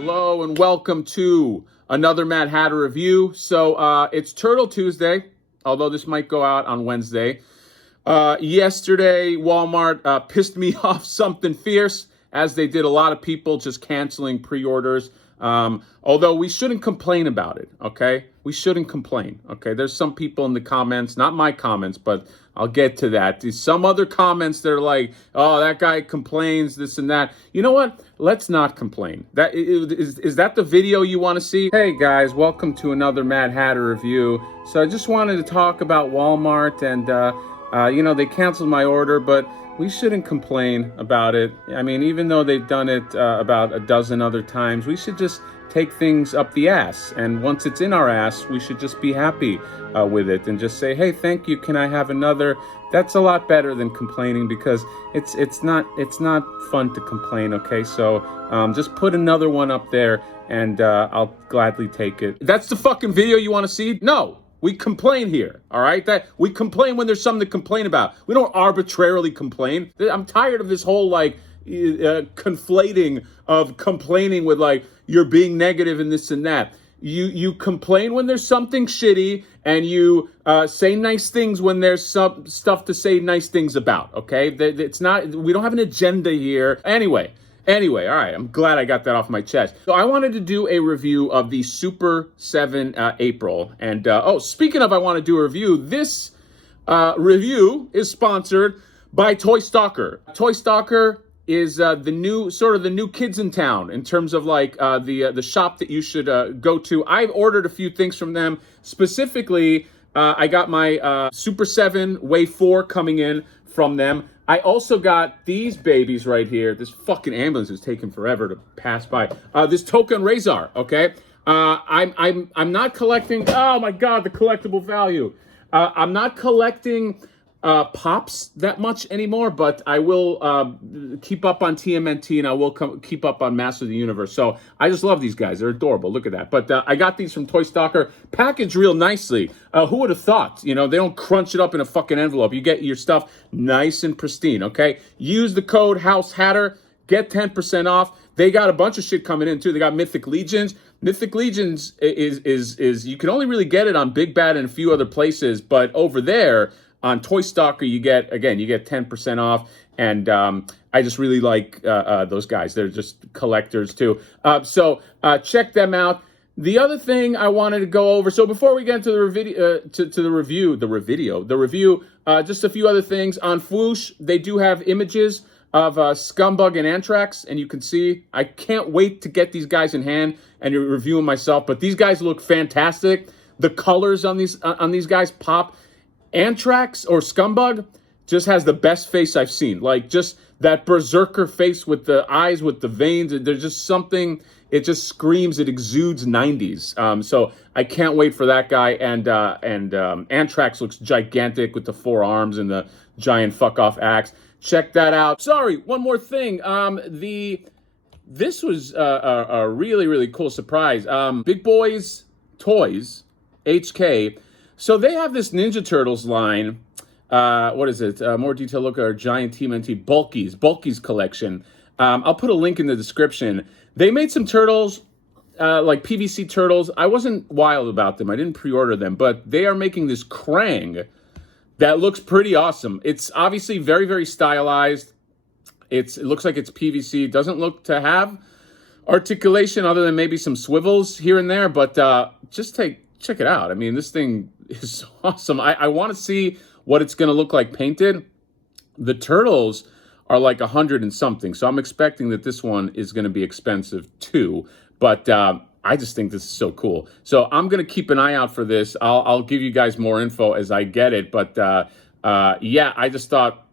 Hello and welcome to another Mad Hatter review. So it's Turtle Tuesday, although this might go out on Wednesday. Yesterday, Walmart pissed me off something fierce, as they did a lot of people, just canceling pre-orders. Although we shouldn't complain about it, okay? We shouldn't complain, okay? There's some people in the comments, not my comments, but I'll get to that. There's some other comments that are like, oh, that guy complains, this and that. You know what? Let's not complain. Is that the video you want to see? Hey guys, welcome to another Mad Hatter review. So I just wanted to talk about Walmart and, they canceled my order, but we shouldn't complain about it. I mean, even though they've done it about a dozen other times, we should just take things up the ass. And once it's in our ass, we should just be happy with it and just say, hey, thank you, can I have another? That's a lot better than complaining, because it's not fun to complain, okay? So just put another one up there and I'll gladly take it. That's the fucking video you want to see? No. We complain here, all right? That we complain when there's something to complain about. We don't arbitrarily complain. I'm tired of this whole conflating of complaining with you're being negative and this and that. You complain when there's something shitty, and you say nice things when there's some stuff to say nice things about. Okay, it's not. We don't have an agenda here. Anyway, all right, I'm glad I got that off my chest. So I wanted to do a review of the Super7 April. And, speaking of I want to do a review, this review is sponsored by Toy Stalker. Toy Stalker is the new kids in town in terms of the shop that you should go to. I've ordered a few things from them. Specifically, I got my Super7 Wave 4 coming in from them. I also got these babies right here. This fucking ambulance is taking forever to pass by. This Token Razor, okay? I'm not collecting. Oh my God, the collectible value. I'm not collecting pops that much anymore, but I will keep up on TMNT, and I will keep up on Master of the Universe. So I just love these guys. They're adorable. Look at that. But I got these from Toy Stalker, packaged real nicely. Who would have thought? You know, they don't crunch it up in a fucking envelope. You get your stuff nice and pristine, okay? Use the code HouseHatter, get 10% off. They got a bunch of shit coming in too. They got Mythic Legions. Mythic Legions is you can only really get it on Big Bad and a few other places, but over there on Toy Stalker, you get 10% off, and I just really like those guys. They're just collectors too. So check them out. The other thing I wanted to go over, so before we get into the review, just a few other things. On Fwoosh, they do have images of Scumbug and Anthrax, and you can see, I can't wait to get these guys in hand and review them myself, but these guys look fantastic. The colors on these guys pop. Anthrax or Scumbug just has the best face I've seen. Like, just that berserker face with the eyes, with the veins. There's just something, it just screams, it exudes 90s. So I can't wait for that guy. And Anthrax looks gigantic with the 4 arms and the giant fuck-off axe. Check that out. Sorry, one more thing. This was a really, really cool surprise. Big Boys Toys, HK. So they have this Ninja Turtles line. What is it? More detailed look at our giant TMNT Bulkies collection. I'll put a link in the description. They made some turtles, like PVC turtles. I wasn't wild about them. I didn't pre-order them, but they are making this Krang that looks pretty awesome. It's obviously very, very stylized. It looks like it's PVC. It doesn't look to have articulation other than maybe some swivels here and there, but just check it out. I mean, this thing is awesome. I want to see what it's going to look like painted. The turtles are like 100 and something, so I'm expecting that this one is going to be expensive too. But I just think this is so cool. So I'm going to keep an eye out for this. I'll give you guys more info as I get it. But yeah, I just thought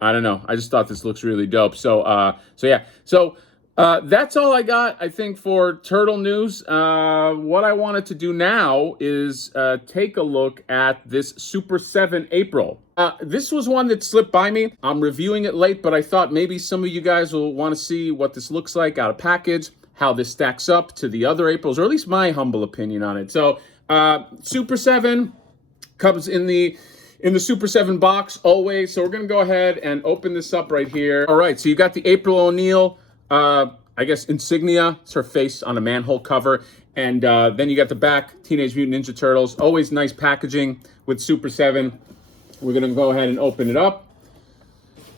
this looks really dope. So yeah. So that's all I got, I think, for Turtle news. What I wanted to do now is take a look at this Super7 April. This was one that slipped by me. I'm reviewing it late, but I thought maybe some of you guys will want to see what this looks like out of package, how this stacks up to the other Aprils, or at least my humble opinion on it. So Super7 comes in the Super7 box always. So we're going to go ahead and open this up right here. All right, so you got the April O'Neil. I guess, insignia. It's her face on a manhole cover. And then you got the back, Teenage Mutant Ninja Turtles. Always nice packaging with Super 7. We're going to go ahead and open it up.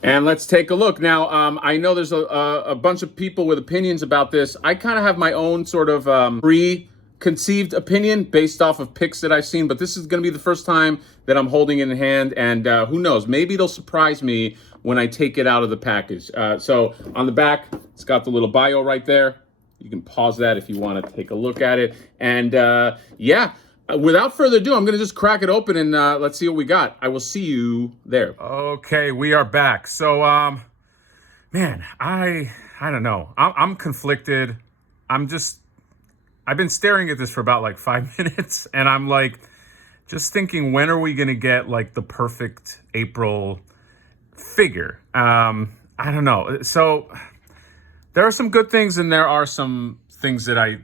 And let's take a look. Now, I know there's a bunch of people with opinions about this. I kind of have my own sort of preconceived opinion based off of pics that I've seen. But this is going to be the first time that I'm holding it in hand. And who knows, maybe it'll surprise me when I take it out of the package. So on the back, it's got the little bio right there. You can pause that if you want to take a look at it. And yeah, without further ado, I'm going to just crack it open and let's see what we got. I will see you there. Okay, we are back. So, man, I don't know. I'm conflicted. I've been staring at this for about like 5 minutes, and I'm like, just thinking, when are we going to get like the perfect April figure? I don't know. So there are some good things and there are some things that I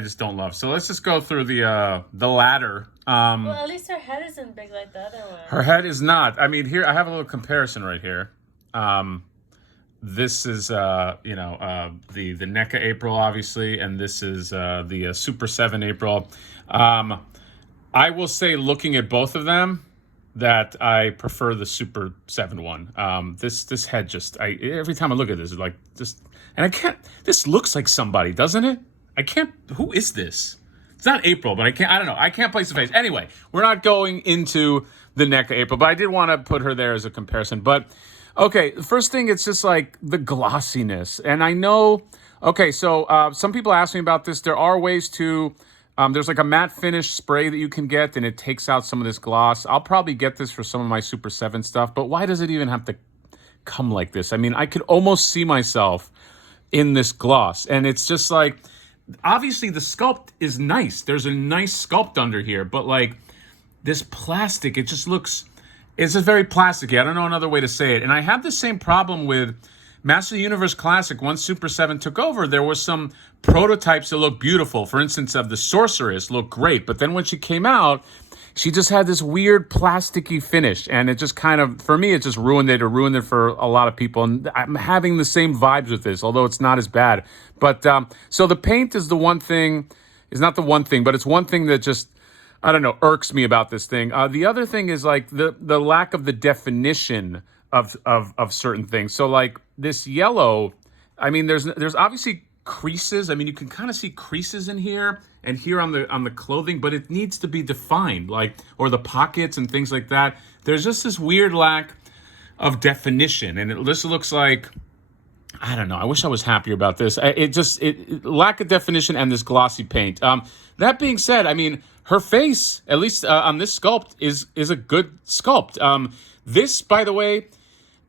just don't love. So let's just go through the ladder. Well, at least her head isn't big like the other one. Her head is not. I mean, here I have a little comparison right here. This is the NECA April, obviously, and this is the Super 7 April. I will say, looking at both of them, that I prefer the Super 7 one. This head just, every time I look at this, it's like just, and I can't. This looks like somebody, doesn't it? I can't. Who is this? It's not April, but I can't. I don't know. I can't place the face. Anyway, we're not going into the NECA April, but I did want to put her there as a comparison. But okay, the first thing, it's just like the glossiness, and I know. Okay, so some people ask me about this. There are ways to. There's like a matte finish spray that you can get, and it takes out some of this gloss. I'll probably get this for some of my Super 7 stuff, but why does it even have to come like this? I mean, I could almost see myself in this gloss, and it's just like, obviously the sculpt is nice. There's a nice sculpt under here, but like this plastic, it just looks, it's just very plasticky. I don't know another way to say it. And I have the same problem with Master of the Universe Classic. Once Super 7 took over, there were some prototypes that looked beautiful. For instance, of the Sorceress looked great, but then when she came out, she just had this weird plasticky finish, and it just kind of, for me, it just ruined it. It ruined it for a lot of people, and I'm having the same vibes with this, although it's not as bad. But so the paint is the one thing, is not the one thing, but it's one thing that just, I don't know, irks me about this thing. The other thing is like the lack of the definition of certain things. So like this yellow, I mean, there's obviously creases. I mean, you can kind of see creases in here and here on the clothing, but it needs to be defined, like, or the pockets and things like that. There's just this weird lack of definition, and it just looks like, I don't know. I wish I was happier about this. It lack of definition and this glossy paint. That being said, I mean, her face, at least on this sculpt, is a good sculpt. This, by the way,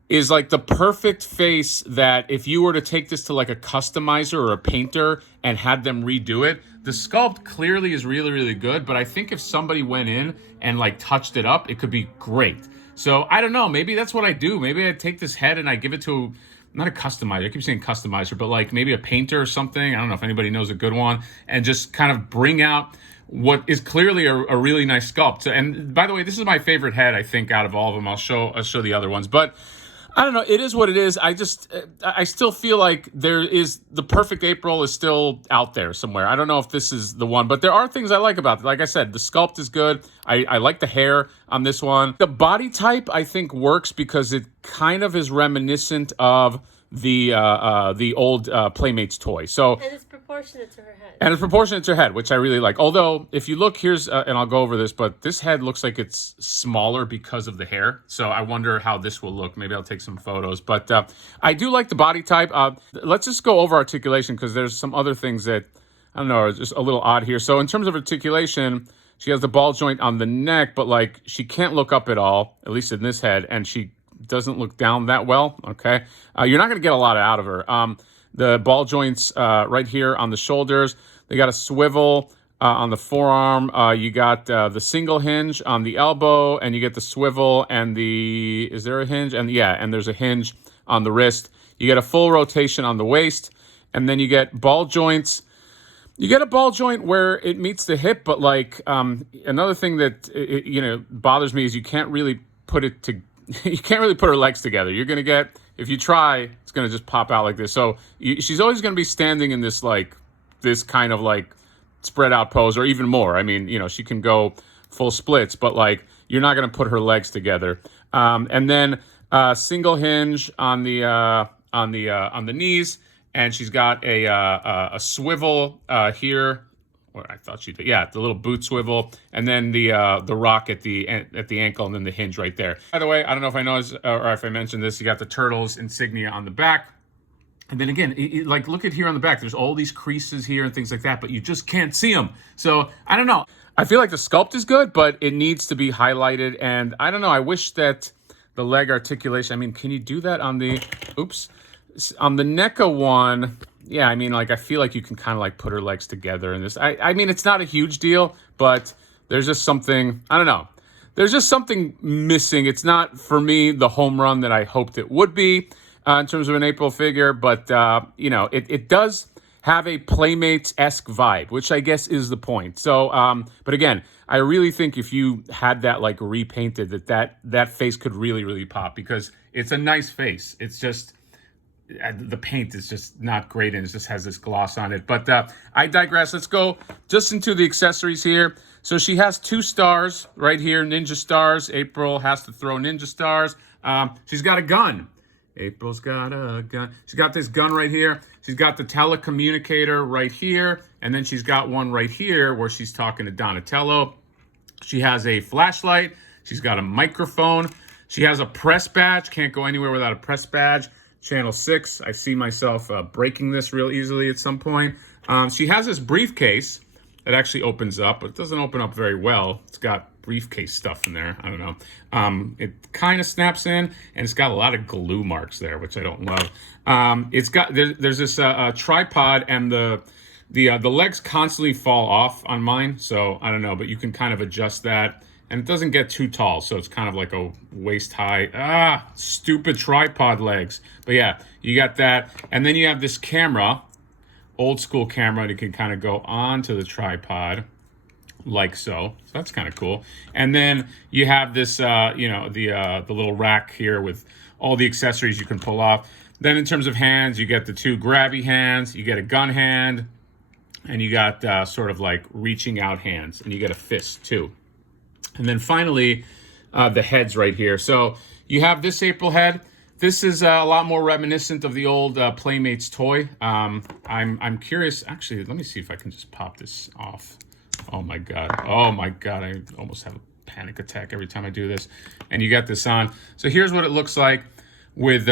is like the perfect face that if you were to take this to like a customizer or a painter and had them redo it, the sculpt clearly is really, really good. But I think if somebody went in and like touched it up, it could be great. So I don't know, maybe that's what I do. Maybe I take this head and I give it to, not a customizer, I keep saying customizer, but like maybe a painter or something. I don't know if anybody knows a good one, and just kind of bring out what is clearly a really nice sculpt. And by the way, this is my favorite head, I think, out of all of them. I'll show the other ones, but I don't know. It is what it is. I still feel like the perfect April is still out there somewhere. I don't know if this is the one, but there are things I like about it. Like I said, the sculpt is good. I like the hair on this one. The body type, I think, works because it kind of is reminiscent of the old Playmates toy. So, and it's proportionate to her head. And it's proportionate to her head, which I really like. Although, if you look, here's, and I'll go over this, but this head looks like it's smaller because of the hair. So I wonder how this will look. Maybe I'll take some photos. But I do like the body type. Let's just go over articulation, because there's some other things that, I don't know, are just a little odd here. So in terms of articulation, she has the ball joint on the neck, but like she can't look up at all, at least in this head, and she doesn't look down that well, okay? You're not going to get a lot out of her. The ball joints right here on the shoulders. They got a swivel on the forearm. You got the single hinge on the elbow, and you get the swivel and the, is there a hinge? And yeah, and there's a hinge on the wrist. You get a full rotation on the waist, and then you get ball joints. You get a ball joint where it meets the hip, but like another thing that bothers me is you can't really put it to, you can't really put her legs together. You're gonna get, if you try, it's going to just pop out like this. So she's always going to be standing in this kind of like spread out pose, or even more. I mean, she can go full splits, but like you're not going to put her legs together. And then single hinge on the knees, and she's got a swivel here. Or I thought she did. Yeah, the little boot swivel, and then the rock at the ankle, and then the hinge right there. By the way, I don't know if I noticed or if I mentioned this. You got the Turtles insignia on the back, and then again, like look at here on the back. There's all these creases here and things like that, but you just can't see them. So I don't know. I feel like the sculpt is good, but it needs to be highlighted. And I don't know. I wish that the leg articulation. I mean, can you do that on the? Oops, on the NECA one. Yeah, I mean, like, I feel like you can kind of, like, put her legs together in this. I mean, it's not a huge deal, but there's just something, I don't know. There's just something missing. It's not, for me, the home run that I hoped it would be in terms of an April figure, but, it does have a Playmates-esque vibe, which I guess is the point. So, but again, I really think if you had that, like, repainted, that face could really, really pop, because it's a nice face. It's just... the paint is just not great, and it just has this gloss on it. But I digress. Let's go just into the accessories here. So she has 2 stars right here, ninja stars. April has to throw ninja stars. She's got a gun. April's got a gun. She's got this gun right here. She's got the telecommunicator right here. And then she's got one right here where she's talking to Donatello. She has a flashlight. She's got a microphone. She has a press badge. Can't go anywhere without a press badge. Channel 6. I see myself breaking this real easily at some point. She has this briefcase that actually opens up, but it doesn't open up very well. It's got briefcase stuff in there. I don't know. It kind of snaps in, and it's got a lot of glue marks there, which I don't love. It's got there's this tripod, and the legs constantly fall off on mine, so I don't know, but you can kind of adjust that. And it doesn't get too tall, so it's kind of like a waist high. Stupid tripod legs. But yeah, you got that. And then you have this camera, old school camera, that can kind of go onto the tripod, like so. So that's kind of cool. And then you have this, the little rack here with all the accessories you can pull off. Then in terms of hands, you get the 2 grabby hands, you get a gun hand, and you got sort of like reaching out hands, and you get a fist too. And then finally, the heads right here. So you have this April head. This is a lot more reminiscent of the old Playmates toy. I'm curious. Actually, let me see if I can just pop this off. Oh my God. I almost have a panic attack every time I do this. And you got this on. So here's what it looks like with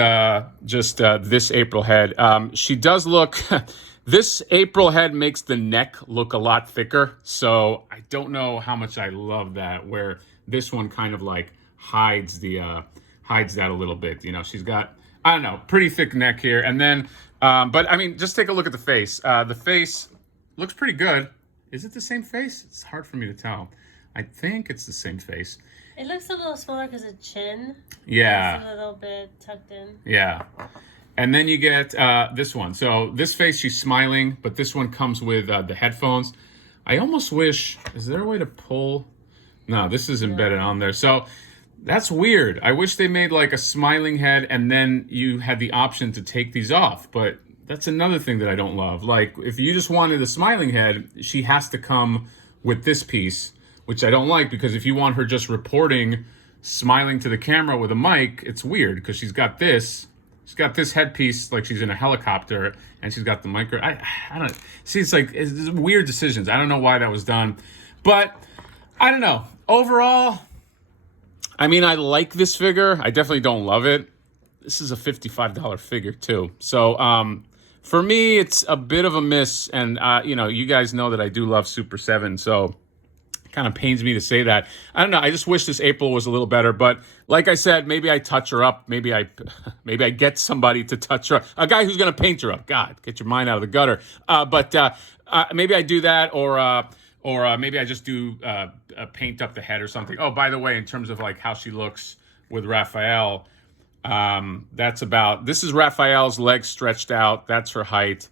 just this April head. She does look... This April head makes the neck look a lot thicker, so I don't know how much I love that, where this one kind of like hides that a little bit. She's got, I don't know, pretty thick neck here. And then, but I mean, just take a look at the face. The face looks pretty good. Is it the same face? It's hard for me to tell. I think it's the same face. It looks a little smaller because of chin. Yeah. It's a little bit tucked in. Yeah. And then you get this one. So this face, she's smiling, but this one comes with the headphones. I almost wish, is there a way to pull? No, this is embedded on there. So that's weird. I wish they made like a smiling head, and then you had the option to take these off. But that's another thing that I don't love. Like, if you just wanted a smiling head, she has to come with this piece, which I don't like, because if you want her just reporting, smiling to the camera with a mic, it's weird, because she's got this. She's got this headpiece like she's in a helicopter, and she's got the micro. I don't see. It's weird decisions. I don't know why that was done, but I don't know. Overall, I mean, I like this figure. I definitely don't love it. This is a $55 figure too. So for me, it's a bit of a miss. And you guys know that I do love Super7, so kind of pains me to say that. I don't know. I just wish this April was a little better. But like I said, maybe I touch her up. Maybe I get somebody to touch her up. A guy who's going to paint her up. God, get your mind out of the gutter. But maybe I do that, or maybe I just do paint up the head or something. Oh, by the way, in terms of like how she looks with Raphael, this is Raphael's legs stretched out. That's her height.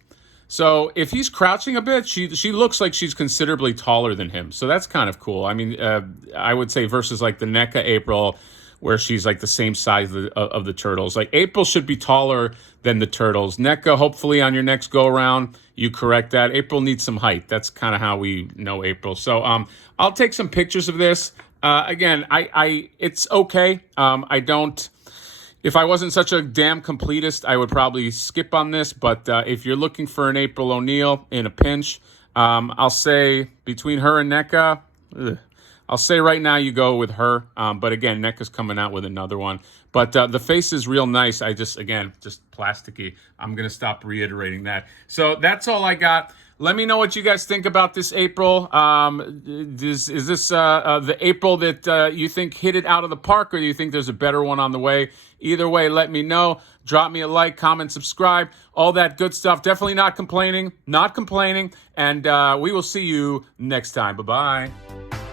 So if he's crouching a bit, she looks like she's considerably taller than him. So that's kind of cool. I mean, I would say versus like the NECA April, where she's like the same size of the turtles. Like April should be taller than the turtles. NECA, hopefully on your next go around, you correct that. April needs some height. That's kind of how we know April. So I'll take some pictures of this. Again, it's okay. I don't. If I wasn't such a damn completist, I would probably skip on this. But if you're looking for an April O'Neil in a pinch, I'll say between her and NECA, I'll say right now you go with her. But again, NECA's coming out with another one. But the face is real nice. just plasticky. I'm going to stop reiterating that. So that's all I got. Let me know what you guys think about this April. Is this the April that you think hit it out of the park, or do you think there's a better one on the way? Either way, let me know. Drop me a like, comment, subscribe, all that good stuff. Definitely not complaining. And we will see you next time. Bye-bye.